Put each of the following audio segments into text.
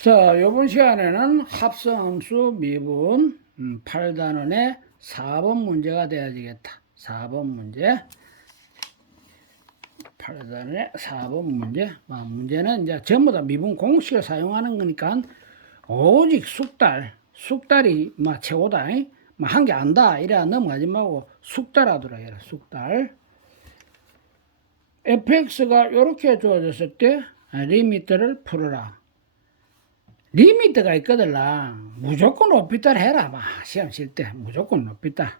자, 요번 시간에는 합성함수 미분 음, 8단원의 4번 문제가 돼야 되겠다. 4번 문제. 8단원의 4번 문제. 아, 문제는 이제 전부 다 미분 공식을 사용하는 거니까 오직 숙달, 숙달이 막 최고다. 한개 안다. 이래 넘어가지 말고 숙달하도록 해라. 숙달. fx가 이렇게 주어졌을 때 아, 리미트를 풀어라. 리미트가 있거든라. 무조건 높이달 해라. 막 시험 칠 때 무조건 높이달.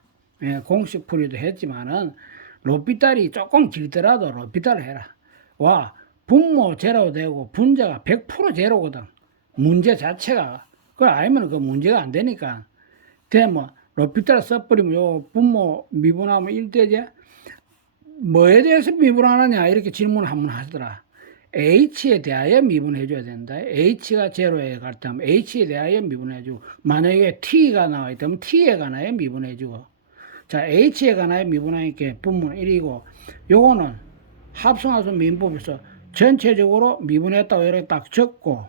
예, 공식 풀이도 했지만은 높이달이 조금 길더라도 높이달 해라. 와 분모 제로 되고 분자가 100% 제로거든. 문제 자체가 그걸 알면 그 문제가 안 되니까. 되뭐 높이달 써버리면 요 분모 미분하면 1대제 뭐에 대해서 미분하느냐 이렇게 질문을 한번 하더라. H에 대하여 미분해 줘야 된다. h가 제로에 갈 때면 h에 대하여 미분해 주고 만약에 t가 나와 있다면 t에 관하여 미분해 주고 자 h에 관하여 미분하니까 분모는 1이고 요거는 합성함수 미분법에서 전체적으로 미분했다고 이렇게 딱 적고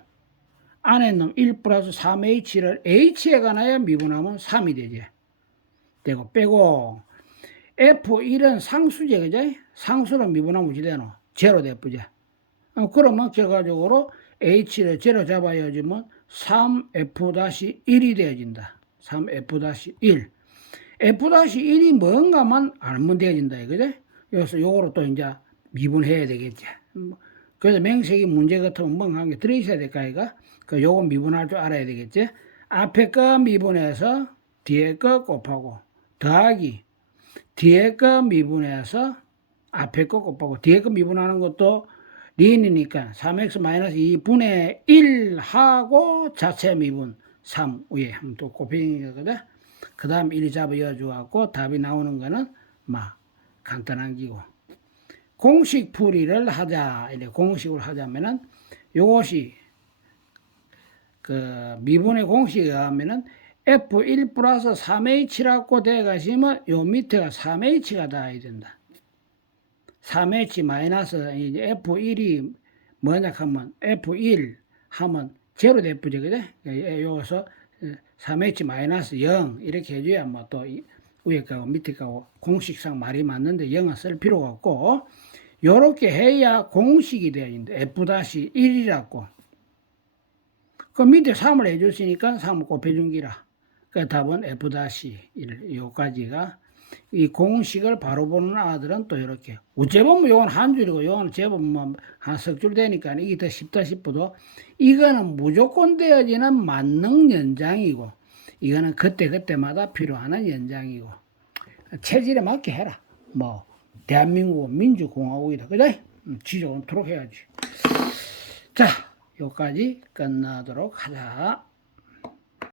안에 있는 1 플러스 3h를 h에 관하여 미분하면 3이 되지. 되고 빼고 F1은 상수제, 그제? 상수로 미분하면 어찌 되노? 제로 돼쁘지. 어, 그러면 결과적으로 H를 제로 잡아야지 뭐 3F-1이 되어진다. 3F-1. F-1이 뭔가만 알면 되어진다. 그제? 여기서 요거로 또 이제 미분해야 되겠지. 뭐, 그래서 맹색이 문제 같으면 멍한 게 들어있어야 될까, 이가? 그 요거 미분할 줄 알아야 되겠지? 앞에 거 미분해서 뒤에 거 곱하고 더하기 뒤에 거 미분해서 앞에 거 곱하고 뒤에 거 미분하는 것도 린이니까 3x 마이너스 2분의 1 하고 자체 미분 3 위에 한번 또 곱해주는 거거든. 그 다음 1 잡아 여주갖고 답이 나오는 거는 막 간단한 기고. 공식 풀이를 하자. 이래 공식을 하자면은 요것이 그 미분의 공식에 하면은 F1 플러스 3H라고 돼가시면 요 밑에가 3H가 닿아야 된다. 3H 마이너스 이제 F1이 뭐냐 하면 F1 하면 제로 대표지 그죠? 여기서 3H 마이너스 0 이렇게 해줘야 뭐 또 위에 가고 밑에 가고 공식상 말이 맞는데 0은 쓸 필요가 없고 요렇게 해야 공식이 되어 있는데 F-1이라고. 그 밑에 3을 해줬으니까 3을 곱해준 기라. 그 답은 F-1 요까지가 이 공식을 바로 보는 아들은 또 이렇게 보면 요건 한 줄이고 요건 제법 뭐한석 줄 되니까 이게 더 쉽다 싶어도 이거는 무조건 되어지는 만능 연장이고 이거는 그때 그때마다 필요하는 연장이고 체질에 맞게 해라. 뭐 대한민국 민주공화국이다. 그래 지적 않도록 해야지. 자 여기까지 끝나도록 하자